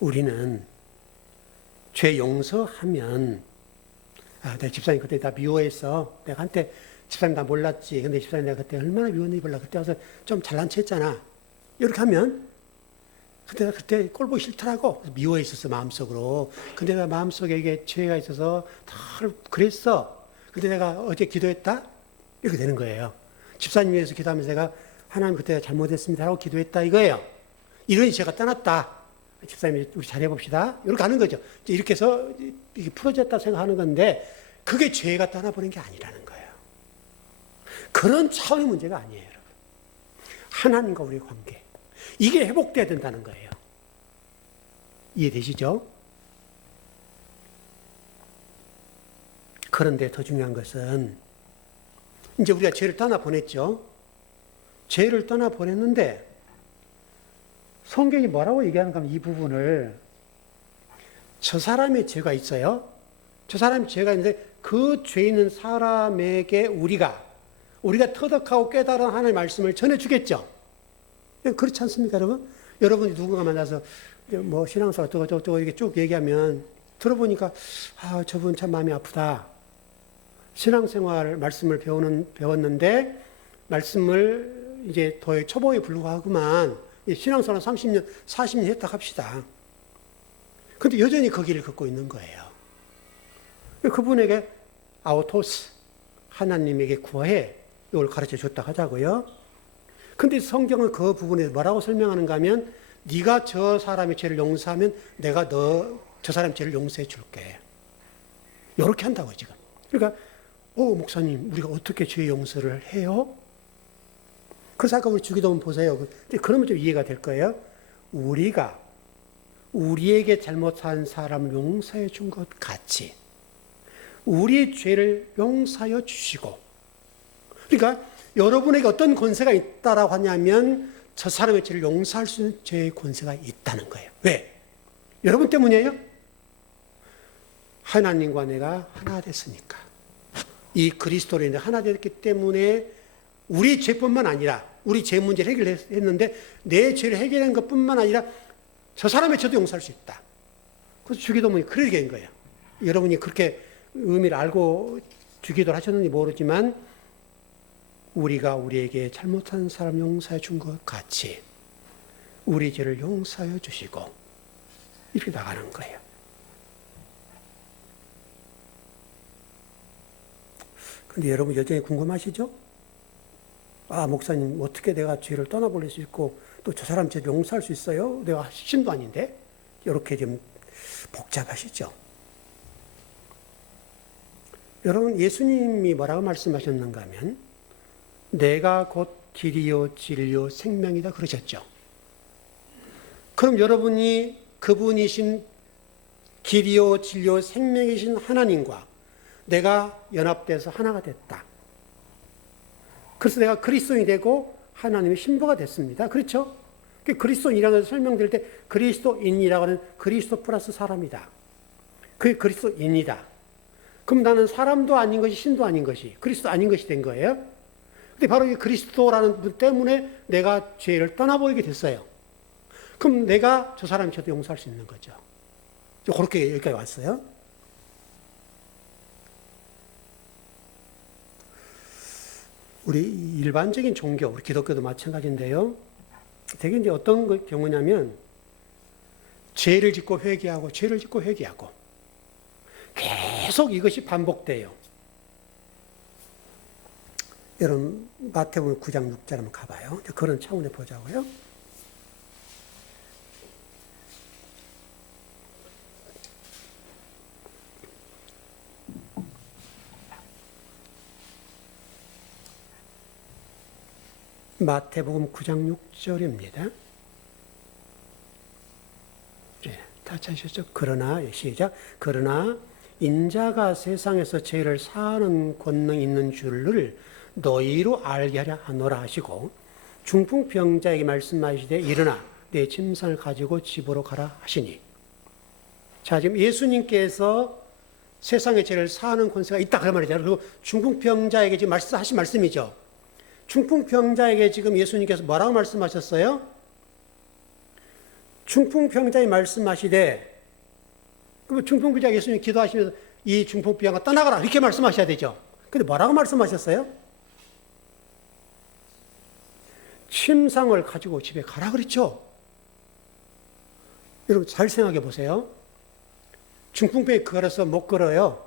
우리는 죄 용서하면, 내 집사님 그때 나 미워했어. 내가 한때 집사님 나 몰랐지. 근데 집사님 내가 그때 얼마나 미웠는지 몰라. 그때 와서 좀 잘난 체 했잖아. 이렇게 하면, 그때 꼴 보기 싫더라고. 미워했었어, 마음속으로. 근데 내가 마음속에 이게 죄가 있어서 다 그랬어. 근데 내가 어제 기도했다? 이렇게 되는 거예요. 집사님 위해서 기도하면서 내가 하나님 그때 잘못했습니다 하고 기도했다 이거예요. 이런 죄가 떠났다. 집사님이 우리 잘해봅시다. 이렇게 하는 거죠. 이렇게 해서 이게 풀어졌다 생각하는 건데 그게 죄가 떠나버린 게 아니라는 거예요. 그런 차원의 문제가 아니에요. 여러분. 하나님과 우리의 관계. 이게 회복돼야 된다는 거예요. 이해되시죠? 그런데 더 중요한 것은 이제 우리가 죄를 떠나보냈죠. 죄를 떠나보냈는데 성경이 뭐라고 얘기하는가 하면 이 부분을 저 사람의 죄가 있어요. 저 사람의 죄가 있는데 그 죄 있는 사람에게 우리가 터득하고 깨달은 하나님의 말씀을 전해주겠죠. 그렇지 않습니까, 여러분? 여러분이 누군가 만나서 뭐 신앙생활 어쩌고 이렇게 쭉 얘기하면 들어보니까 저분 참 마음이 아프다. 신앙생활 말씀을 배웠는데 말씀을 이제 더 초보에 불구하고만 신앙생활 30년, 40년 했다 합시다. 근데 여전히 그 길을 걷고 있는 거예요. 그분에게 아우토스, 하나님에게 구해 이걸 가르쳐 줬다 하자고요. 근데 성경은 그 부분에 뭐라고 설명하는가 하면 네가 저 사람의 죄를 용서하면 내가 저 사람의 죄를 용서해 줄게. 이렇게 한다고 지금. 그러니까 목사님 우리가 어떻게 죄 용서를 해요? 그래서 아까 우리 주기도문 보세요. 그러면 좀 이해가 될 거예요. 우리가 우리에게 잘못한 사람을 용서해 준 것 같이 우리의 죄를 용서하여 주시고, 그러니까 여러분에게 어떤 권세가 있다라고 하냐면 저 사람의 죄를 용서할 수 있는 죄의 권세가 있다는 거예요. 왜? 여러분 때문이에요? 하나님과 내가 하나 됐으니까. 이 그리스도로 인해 하나 됐기 때문에 우리 죄뿐만 아니라 우리 죄 문제를 해결했는데 내 죄를 해결한 것뿐만 아니라 저 사람의 죄도 용서할 수 있다. 그래서 주기도문이 그렇게 된 거예요. 여러분이 그렇게 의미를 알고 주기도를 하셨는지 모르지만 우리가 우리에게 잘못한 사람 용서해 준 것 같이 우리 죄를 용서해 주시고 이렇게 나가는 거예요. 근데 여러분 여전히 궁금하시죠? 목사님 어떻게 내가 죄를 떠나버릴 수 있고 또 저 사람 죄 용서할 수 있어요? 내가 신도 아닌데? 이렇게 좀 복잡하시죠? 여러분 예수님이 뭐라고 말씀하셨는가 하면 내가 곧 길이요 진리요 생명이다 그러셨죠. 그럼 여러분이 그분이신 길이요 진리요 생명이신 하나님과 내가 연합돼서 하나가 됐다. 그래서 내가 그리스도인이 되고 하나님의 신부가 됐습니다. 그렇죠? 그리스도인이라는 것을 설명드릴 때 그리스도인이라고 하는 그리스도 플러스 사람이다. 그게 그리스도인이다. 그럼 나는 사람도 아닌 것이 신도 아닌 것이 그리스도 아닌 것이 된 거예요. 근데 바로 이 그리스도라는 분 때문에 내가 죄를 떠나버리게 됐어요. 그럼 내가 저 사람의 죄도 용서할 수 있는 거죠. 그렇게 여기까지 왔어요. 우리 일반적인 종교, 우리 기독교도 마찬가지인데요. 되게 이제 어떤 경우냐면 죄를 짓고 회개하고 죄를 짓고 회개하고 계속 이것이 반복돼요. 여러분 마태복음 9장 6절 한번 가봐요. 그런 차원에 보자고요. 마태복음 9장 6절입니다. 다 찾으셨죠? 그러나 시작. 그러나 인자가 세상에서 죄를 사하는 권능이 있는 줄을 너희로 알게 하려 하노라 하시고 중풍병자에게 말씀하시되 일어나 내 침상을 가지고 집으로 가라 하시니. 자, 지금 예수님께서 세상의 죄를 사하는 권세가 있다 그 말이잖아요. 그리고 중풍병자에게 지금 하신 말씀이죠. 중풍병자에게 지금 예수님께서 뭐라고 말씀하셨어요? 중풍병자에 말씀하시되 그럼 중풍병자 예수님 기도하시면서 이 중풍병자가 떠나가라 이렇게 말씀하셔야 되죠. 근데 뭐라고 말씀하셨어요? 침상을 가지고 집에 가라 그랬죠. 여러분 잘 생각해 보세요. 중풍병이 걸어서 못 걸어요.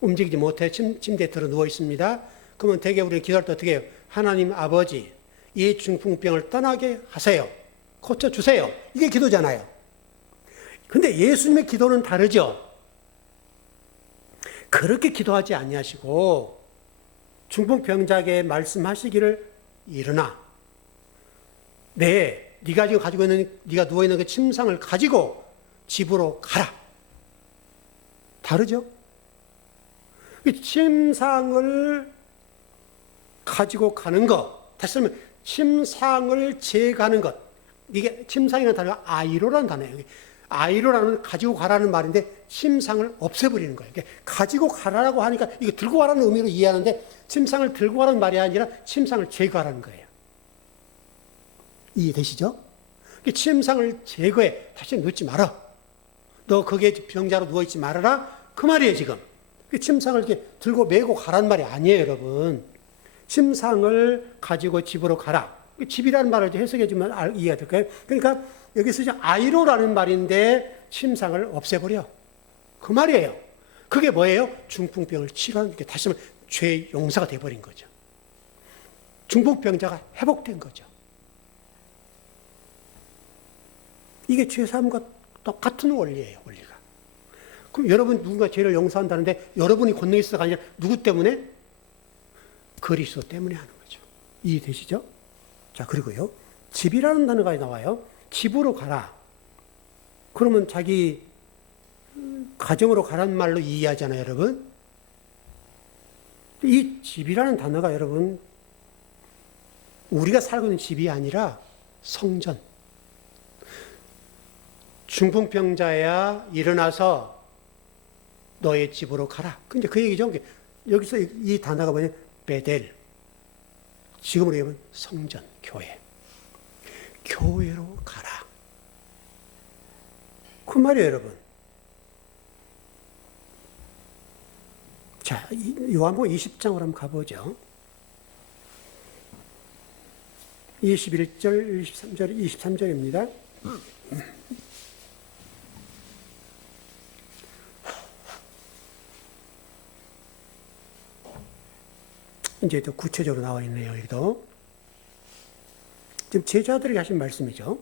움직이지 못해 침대에 들어 누워 있습니다. 그러면 대개 우리 기도할 때 어떻게 해요? 하나님 아버지, 이 중풍병을 떠나게 하세요. 고쳐주세요. 이게 기도잖아요. 근데 예수님의 기도는 다르죠. 그렇게 기도하지 아니하시고 중풍병자에게 말씀하시기를 일어나. 네가 지금 가지고 있는, 네가 누워 있는 그 침상을 가지고 집으로 가라. 다르죠? 침상을 가지고 가는 것, 다시 말하면 침상을 제거하는 것. 이게 침상이라는 단어가 아이로라는 단어예요. 아이로라는 가지고 가라는 말인데 침상을 없애버리는 거예요. 가지고 가라라고 하니까 이거 들고 가라는 의미로 이해하는데 침상을 들고 가라는 말이 아니라 침상을 제거하라는 거예요. 이해되시죠? 침상을 제거해. 다시 눕지 마라. 너 거기에 병자로 누워있지 말아라. 그 말이에요, 지금. 침상을 이렇게 들고 메고 가라는 말이 아니에요, 여러분. 침상을 가지고 집으로 가라. 집이라는 말을 해석해주면 이해가 될까요? 그러니까 여기서 이제 아이로라는 말인데 침상을 없애버려. 그 말이에요. 그게 뭐예요? 중풍병을 치료하는 게 다시 말하면 죄 용서가 돼버린 거죠. 중풍병자가 회복된 거죠. 이게 죄사함과 똑같은 원리예요, 원리가. 그럼 여러분 누군가 죄를 용서한다는데 여러분이 권능이 있어서가 아니라 누구 때문에? 그리스도 때문에 하는 거죠. 이해되시죠? 자, 그리고요. 집이라는 단어가 나와요. 집으로 가라. 그러면 자기 가정으로 가라는 말로 이해하잖아요, 여러분. 이 집이라는 단어가 여러분 우리가 살고 있는 집이 아니라 성전. 중풍병자야 일어나서 너의 집으로 가라. 근데 그 얘기죠. 여기서 이 단어가 뭐냐? 베델. 지금으로 얘기하면 성전, 교회. 교회로 가라. 그 말이에요, 여러분. 자, 요한복음 20장으로 한번 가보죠. 21절, 23절입니다. 이제 또 구체적으로 나와 있네요, 여기도. 지금 제자들에게 하신 말씀이죠.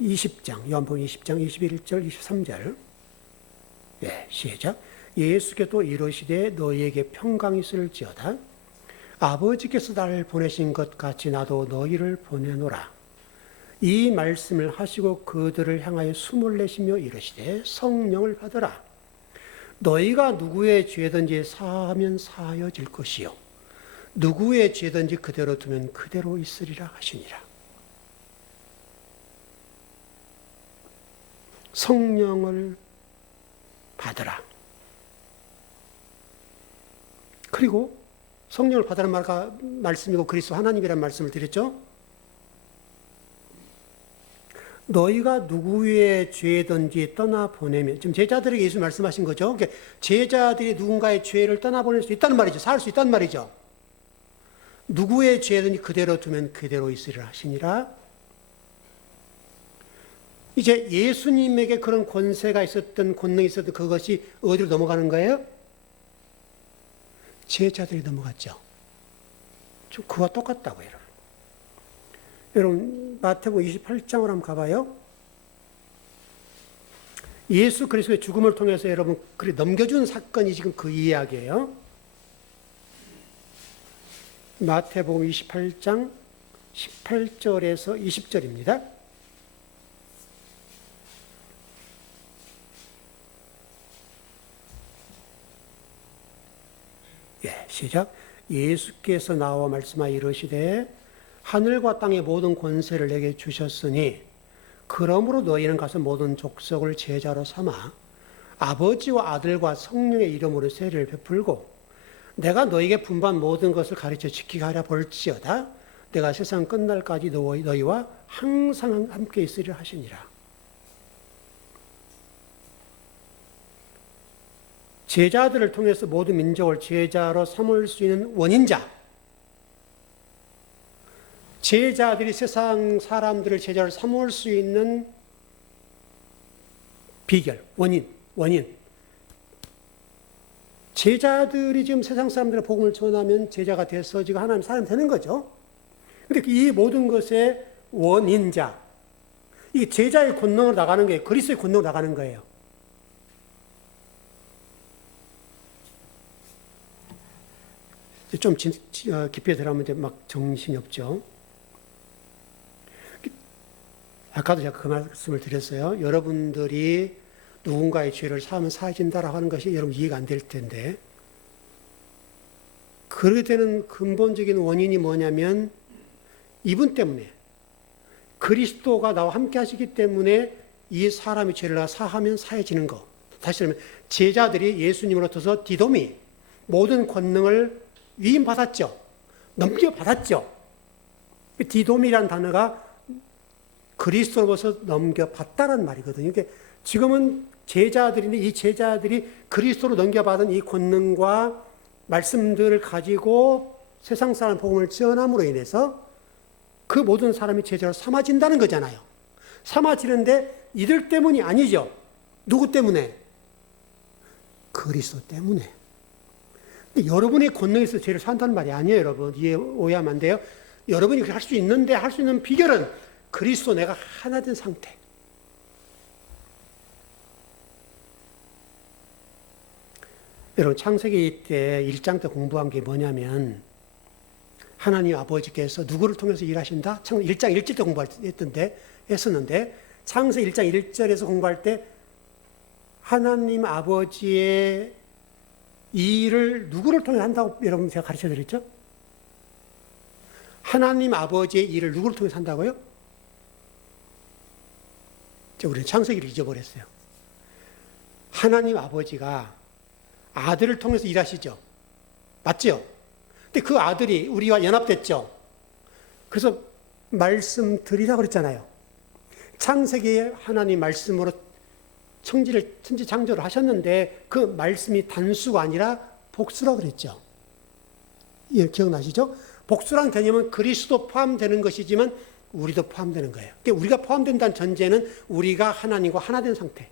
20장, 요한복음 20장 21절, 23절. 예, 시작. 예수께서 이르시되 너희에게 평강이 있을지어다. 아버지께서 나를 보내신 것 같이 나도 너희를 보내노라. 이 말씀을 하시고 그들을 향하여 숨을 내쉬며 이르시되 성령을 받으라. 너희가 누구의 죄든지 사하면 사하여질 것이요 누구의 죄든지 그대로 두면 그대로 있으리라 하시니라. 성령을 받으라. 그리고 성령을 받으라는 말씀이고 그리스도 하나님이라는 말씀을 드렸죠. 너희가 누구의 죄든지 떠나보내면, 지금 제자들에게 예수 말씀하신 거죠. 그러니까 제자들이 누군가의 죄를 떠나보낼 수 있다는 말이죠. 살 수 있다는 말이죠. 누구의 죄든지 그대로 두면 그대로 있으리라 하시니라. 이제 예수님에게 그런 권세가 있었던, 권능이 있었던 그것이 어디로 넘어가는 거예요? 제자들이 넘어갔죠. 좀 그와 똑같다고요, 여러분. 여러분, 마태복음 28장으로 한번 가봐요. 예수 그리스도의 죽음을 통해서 여러분, 그래 넘겨준 사건이 지금 그 이야기예요. 마태복음 28장 18절에서 20절입니다. 예, 시작. 예수께서 나와 말씀하여 이르시되 하늘과 땅의 모든 권세를 내게 주셨으니 그러므로 너희는 가서 모든 족속을 제자로 삼아 아버지와 아들과 성령의 이름으로 세례를 베풀고 내가 너희에게 분반 모든 것을 가르쳐 지키게 하려 볼지어다. 내가 세상 끝날까지 너희와 항상 함께 있으리라 하시니라. 제자들을 통해서 모든 민족을 제자로 삼을 수 있는 원인자, 제자들이 세상 사람들을 제자로 삼을 수 있는 비결, 원인. 제자들이 지금 세상 사람들의 복음을 전하면 제자가 돼서 지금 하나님 사람이 되는 거죠. 근데 이 모든 것의 원인자, 이게 제자의 권능으로 나가는 거예요. 그리스도의 권능으로 나가는 거예요. 좀 깊이 들어가면 이제 막 정신이 없죠. 아까도 제가 그 말씀을 드렸어요. 여러분들이 누군가의 죄를 사하면 사해진다라고 하는 것이 여러분 이해가 안 될 텐데, 그렇게 되는 근본적인 원인이 뭐냐면 이분 때문에, 그리스도가 나와 함께 하시기 때문에 이 사람이 죄를 사하면 사해지는 거. 다시 말하면 제자들이 예수님으로부터 디도미 모든 권능을 위임받았죠. 넘겨받았죠. 디도미라는 단어가 그리스도로부터 넘겨받다라는 말이거든요. 이게 지금은 제자들인데 이 제자들이 그리스도로 넘겨받은 이 권능과 말씀들을 가지고 세상 사람 복음을 전함으로 인해서 그 모든 사람이 제자로 삼아진다는 거잖아요. 삼아지는데 이들 때문이 아니죠. 누구 때문에? 그리스도 때문에. 여러분의 권능에 있어서 죄를 산다는 말이 아니에요, 여러분. 오해하면 안 돼요. 여러분이 할 수 있는데 할 수 있는 비결은 그리스도 내가 하나 된 상태. 여러분, 창세기 때 1장 때 공부한 게 뭐냐면 하나님 아버지께서 누구를 통해서 일하신다? 1장 1절 때 했었는데 창세기 1장 1절에서 공부할 때 하나님 아버지의 이 일을 누구를 통해 한다고 여러분 제가 가르쳐 드렸죠? 하나님 아버지의 일을 누구를 통해서 한다고요? 우리는 창세기를 잊어버렸어요. 하나님 아버지가 아들을 통해서 일하시죠. 맞죠? 근데 그 아들이 우리와 연합됐죠. 그래서 말씀 드리라고 그랬잖아요. 창세기에 하나님 말씀으로 천지 창조를 하셨는데 그 말씀이 단수가 아니라 복수라고 그랬죠. 예, 기억나시죠? 복수란 개념은 그리스도 포함되는 것이지만 우리도 포함되는 거예요. 그러니까 우리가 포함된다는 전제는 우리가 하나님과 하나 된 상태.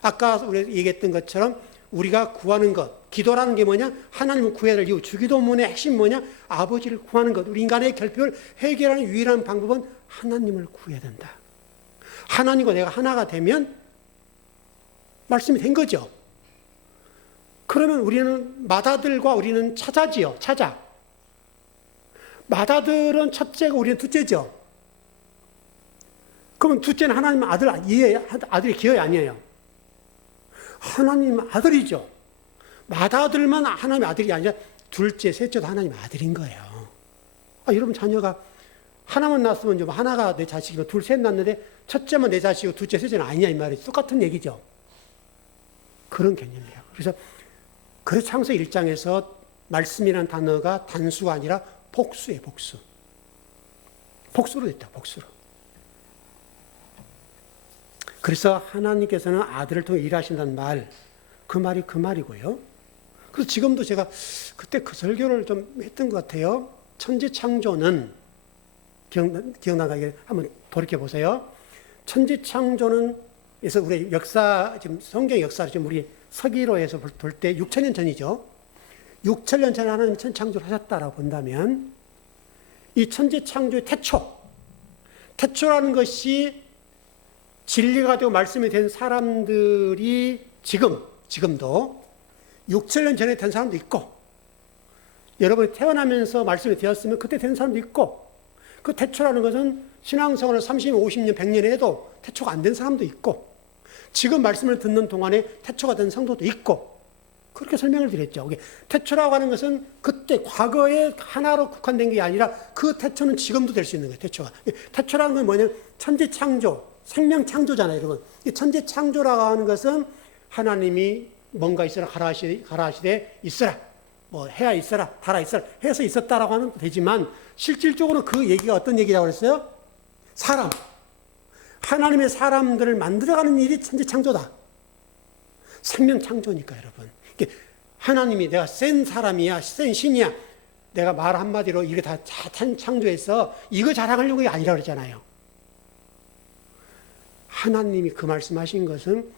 아까 우리가 얘기했던 것처럼 우리가 구하는 것, 기도라는 게 뭐냐? 하나님을 구해야 될 이유. 주기도문의 핵심 뭐냐? 아버지를 구하는 것. 우리 인간의 결핍을 해결하는 유일한 방법은 하나님을 구해야 된다. 하나님과 내가 하나가 되면 말씀이 된 거죠. 그러면 우리는 마다들과 우리는 차자지요. 차자. 마다들은 첫째고 우리는 둘째죠. 그러면 둘째는 하나님 아들이 기어야 아니에요. 하나님 아들이죠. 마다들만 하나님 아들이 아니라 둘째, 셋째도 하나님 아들인 거예요. 여러분 자녀가 하나만 낳았으면 좀 하나가 내 자식이고 둘, 셋 낳는데 첫째만 내 자식이고 둘째, 셋째는 아니냐 이 말이 똑같은 얘기죠. 그런 개념이에요. 그래서 창세기 1장에서 말씀이라는 단어가 단수가 아니라 복수예요, 복수. 복수로 됐다, 복수로. 그래서 하나님께서는 아들을 통해 일하신다는 말, 그 말이 그 말이고요. 그래서 지금도 제가 그때 그 설교를 좀 했던 것 같아요. 천지 창조는, 기억나게 한번 돌이켜보세요. 천지 창조는, 그래서 우리 역사, 지금 성경 역사를 지금 우리 서기로에서 볼 때 6,000년 전이죠. 6,000년 전에 하나님이 천지 창조를 하셨다라고 본다면, 이 천지 창조의 태초라는 것이 진리가 되고 말씀이 된 사람들이 지금도 6,000년 전에 된 사람도 있고, 여러분이 태어나면서 말씀이 되었으면 그때 된 사람도 있고, 그 태초라는 것은 신앙생활을 30년, 50년, 100년 해도 태초가 안 된 사람도 있고, 지금 말씀을 듣는 동안에 태초가 된 성도도 있고, 그렇게 설명을 드렸죠. 태초라고 하는 것은 그때 과거에 하나로 국한된 게 아니라 그 태초는 지금도 될 수 있는 거예요. 태초가. 태초라는 건 뭐냐면 천지 창조, 생명 창조잖아요, 여러분. 이 천지 창조라고 하는 것은 하나님이 뭔가 있어라 가라하시되 있어라, 뭐 해야 있어라, 달아 있어라 해서 있었다라고 하는 되지만 실질적으로 그 얘기가 어떤 얘기라고 그랬어요? 사람. 하나님의 사람들을 만들어가는 일이 천지 창조다. 생명 창조니까 여러분. 하나님이 내가 센 사람이야, 센 신이야, 내가 말 한마디로 이게 다 창조해서 이거 자랑하려고 아니라 그랬잖아요. 하나님이 그 말씀하신 것은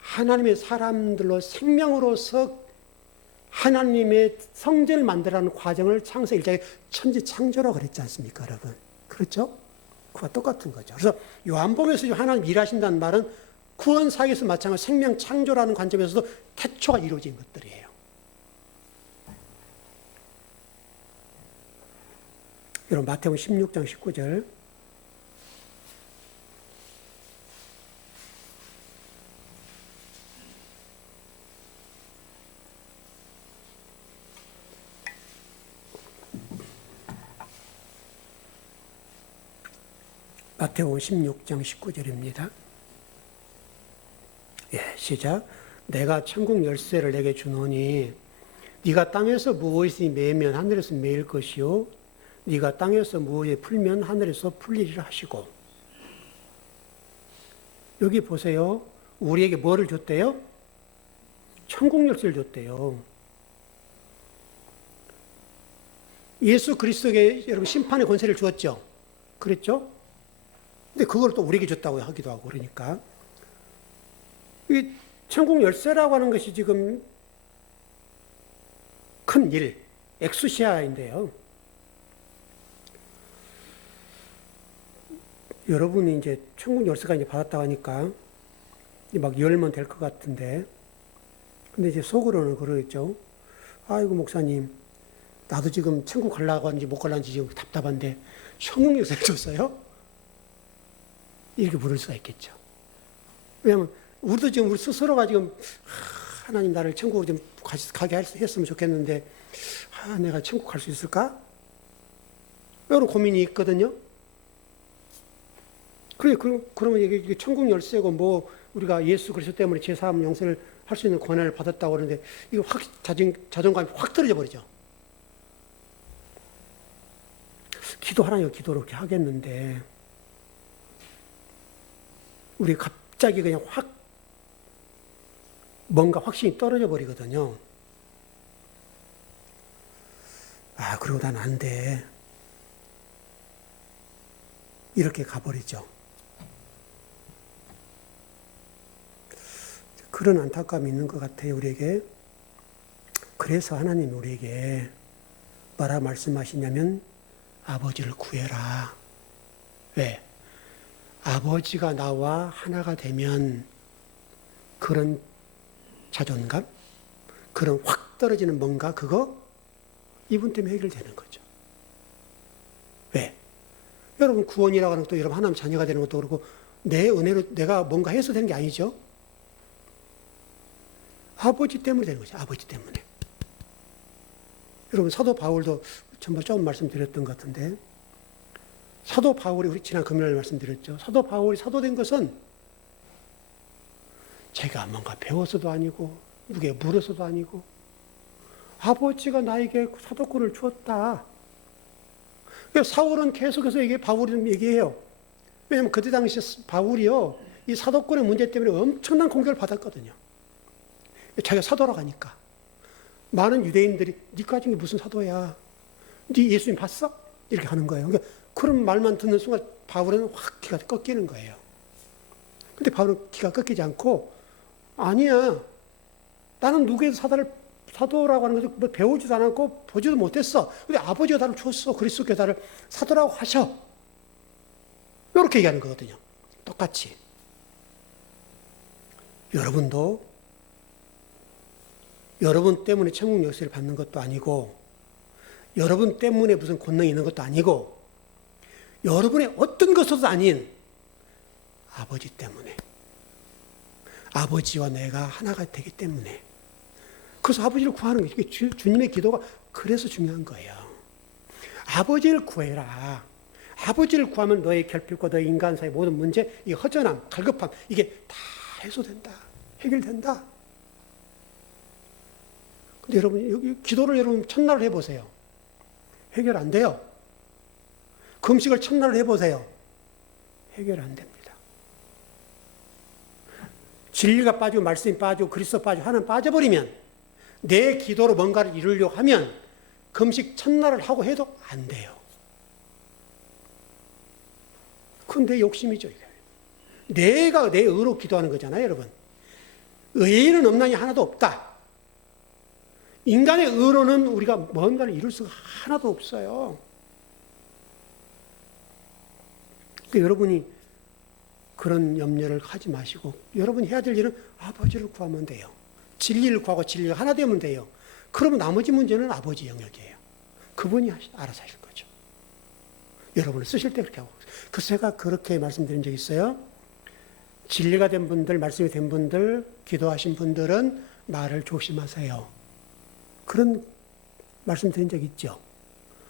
하나님의 사람들로 생명으로서 하나님의 성전을 만들어가는 과정을 창세 1장에 천지 창조라고 그랬지 않습니까, 여러분? 그렇죠? 그와 똑같은 거죠. 그래서 요한복음에서 하나님 일하신다는 말은 구원 사역에서 마찬가지로 생명 창조라는 관점에서도 태초가 이루어진 것들이에요. 여러분 마태복음 16장 19절 마태복음 16장 19절입니다. 예, 시작. 내가 천국 열쇠를 내게 주노니 네가 땅에서 무엇이 매면 하늘에서 매일 것이요 네가 땅에서 무엇이 풀면 하늘에서 풀리리라 하시고. 여기 보세요. 우리에게 뭐를 줬대요? 천국 열쇠를 줬대요. 예수 그리스도에게 여러분 심판의 권세를 주었죠. 그랬죠? 근데 그걸 또 우리에게 줬다고 하기도 하고 그러니까 이 천국 열쇠라고 하는 것이 지금 큰 일, 엑수시아인데요. 여러분이 이제 천국 열쇠가 이제 받았다고 하니까 막 열면 될 것 같은데, 근데 이제 속으로는 그러겠죠. 아이고 목사님, 나도 지금 천국 가려고 하는지 못 가려는지 지금 답답한데 천국 열쇠를 줬어요? 이렇게 물을 수가 있겠죠. 왜냐하면 우리도 지금 우리 스스로가 지금 하나님 나를 천국으로 좀 가게 했으면 좋겠는데 내가 천국 갈 수 있을까? 이런 고민이 있거든요. 그러면 이게 천국 열쇠고 뭐 우리가 예수 그리스도 때문에 제3 영생을 할 수 있는 권한을 받았다고 그러는데 이거 확 자존감이 확 떨어져 버리죠. 기도하라요. 기도를 이렇게 하겠는데 우리 갑자기 그냥 확 뭔가 확신이 떨어져 버리거든요. 아, 그러고 난 안 돼. 이렇게 가버리죠. 그런 안타까움이 있는 것 같아요, 우리에게. 그래서 하나님이 우리에게 뭐라 말씀하시냐면 아버지를 구해라. 왜? 아버지가 나와 하나가 되면 그런 자존감, 그런 확 떨어지는 뭔가 그거 이분 때문에 해결되는 거죠. 왜? 여러분 구원이라고 하는 것도 여러분 하나님 자녀가 되는 것도 그렇고 내 은혜로 내가 뭔가 해서 되는 게 아니죠. 아버지 때문에 되는 거죠. 아버지 때문에. 여러분 사도 바울도 전부 조금 말씀드렸던 것 같은데 사도 바울이 우리 지난 금요일에 말씀드렸죠. 사도 바울이 사도된 것은 제가 뭔가 배워서도 아니고 누구에 물어서도 아니고 아버지가 나에게 사도권을 주었다. 사울은 계속해서 바울이 얘기해요. 왜냐하면 그때 당시 바울이요 이 사도권의 문제 때문에 엄청난 공격을 받았거든요. 자기가 사도라고 하니까 많은 유대인들이 네가 가진 게 무슨 사도야? 네 예수님 봤어? 이렇게 하는 거예요. 그러니까 그런 말만 듣는 순간 바울은 확 기가 꺾이는 거예요. 근데 바울은 기가 꺾이지 않고 아니야. 나는 누구에도 사도라고 하는 것을 뭐 배우지도 않았고 보지도 못했어. 근데 아버지가 나를 줬어. 그리스도께서 나를 사도라고 하셔. 이렇게 얘기하는 거거든요. 똑같이. 여러분도 여러분 때문에 천국 열쇠를 받는 것도 아니고 여러분 때문에 무슨 권능이 있는 것도 아니고 여러분의 어떤 것도 아닌 아버지 때문에 아버지와 내가 하나가 되기 때문에 그래서 아버지를 구하는 거예요. 주님의 기도가 그래서 중요한 거예요. 아버지를 구해라. 아버지를 구하면 너의 결핍과 너의 인간사의 모든 문제, 이 허전함, 갈급함 이게 다 해소된다. 해결된다. 근데 여러분 여기 기도를 여러분 첫날 해보세요. 해결 안 돼요. 금식을 첫날 해보세요. 해결 안 됩니다. 진리가 빠지고 말씀이 빠지고 그리스도 빠지고 하나님 빠져버리면 내 기도로 뭔가를 이루려고 하면 금식 첫날을 하고 해도 안 돼요. 그건 내 욕심이죠. 이게. 내가 내 의로 기도하는 거잖아요, 여러분. 의인은 없나니 하나도 없다. 인간의 의로는 우리가 뭔가를 이룰 수가 하나도 없어요. 그러니까 여러분이 그런 염려를 하지 마시고 여러분이 해야 될 일은 아버지를 구하면 돼요. 진리를 구하고 진리가 하나 되면 돼요. 그러면 나머지 문제는 아버지 영역이에요. 그분이 알아서 하실 거죠. 여러분을 쓰실 때 그렇게 하고. 그래서 제가 그렇게 말씀드린 적 있어요. 진리가 된 분들, 말씀이 된 분들, 기도하신 분들은 말을 조심하세요. 그런 말씀드린 적 있죠.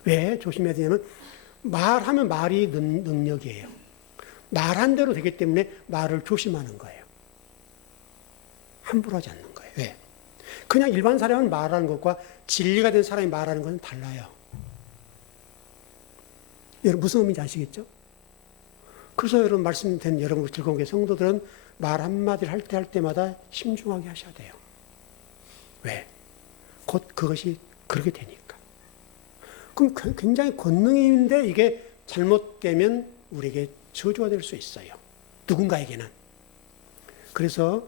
왜 조심해야 되냐면 말하면 말이 능력이에요. 말한 대로 되기 때문에 말을 조심하는 거예요. 함부로 하지 않는 거예요. 왜? 그냥 일반 사람은 말하는 것과 진리가 된 사람이 말하는 것은 달라요. 여러분 무슨 의미인지 아시겠죠? 그래서 여러분 말씀된 여러분 즐거운 게 성도들은 말 한마디를 할 때마다 신중하게 하셔야 돼요. 왜? 곧 그것이 그렇게 되니까. 그럼 굉장히 권능인데 이게 잘못되면 우리에게 저주가 될 수 있어요. 누군가에게는. 그래서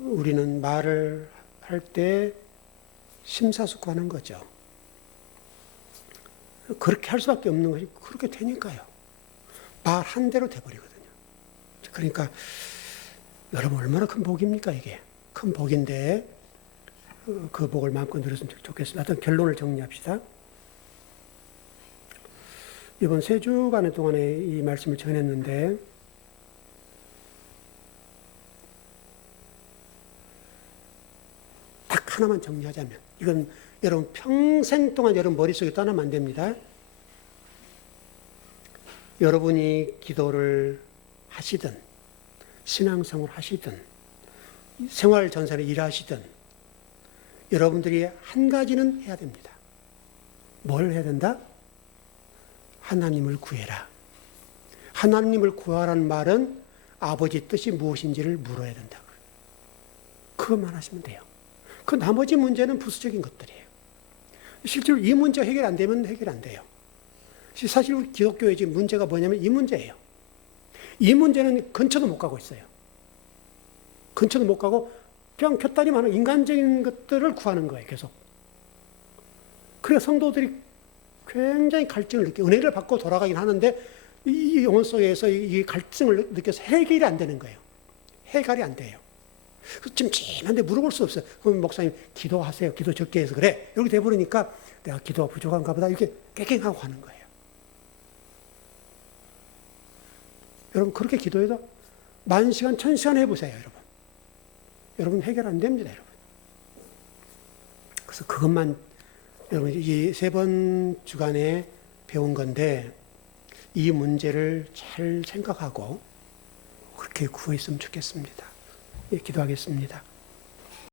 우리는 말을 할 때 심사숙고하는 거죠. 그렇게 할 수밖에 없는 것이 그렇게 되니까요. 말 한 대로 돼버리거든요. 그러니까 여러분 얼마나 큰 복입니까 이게. 큰 복인데 그 복을 마음껏 누렸으면 좋겠습니다. 하여튼 결론을 정리합시다. 이번 3주간 동안에 이 말씀을 전했는데 딱 하나만 정리하자면 이건 여러분 평생 동안 여러분 머릿속에 떠나면 안 됩니다. 여러분이 기도를 하시든 신앙생활을 하시든 생활 전선에 일하시든 여러분들이 한 가지는 해야 됩니다. 뭘 해야 된다? 하나님을 구해라. 하나님을 구하라는 말은 아버지 뜻이 무엇인지를 물어야 된다고요. 그것만 하시면 돼요. 그 나머지 문제는 부수적인 것들이에요. 실제로 이 문제 해결 안 되면 해결 안 돼요. 사실 우리 기독교의 지금 문제가 뭐냐면 이 문제예요. 이 문제는 근처도 못 가고 있어요. 근처도 못 가고 그냥 곁다리 많은 인간적인 것들을 구하는 거예요. 계속. 그래서 성도들이 굉장히 갈증을 느끼고 은혜를 받고 돌아가긴 하는데 이 영혼 속에서 이 갈증을 느껴서 해결이 안 되는 거예요. 해결이 안 돼요. 찜찜한데 물어볼 수 없어요. 그럼 목사님 기도하세요. 기도 적게 해서 그래. 이렇게 돼버리니까 내가 기도가 부족한가 보다 이렇게 깨갱하고 하는 거예요. 여러분 그렇게 기도해도 10,000시간 1,000시간 해보세요. 여러분 해결 안 됩니다. 여러분. 그래서 그것만 여러분 이 3번 주간에 배운 건데 이 문제를 잘 생각하고 그렇게 구했으면 좋겠습니다. 예, 기도하겠습니다.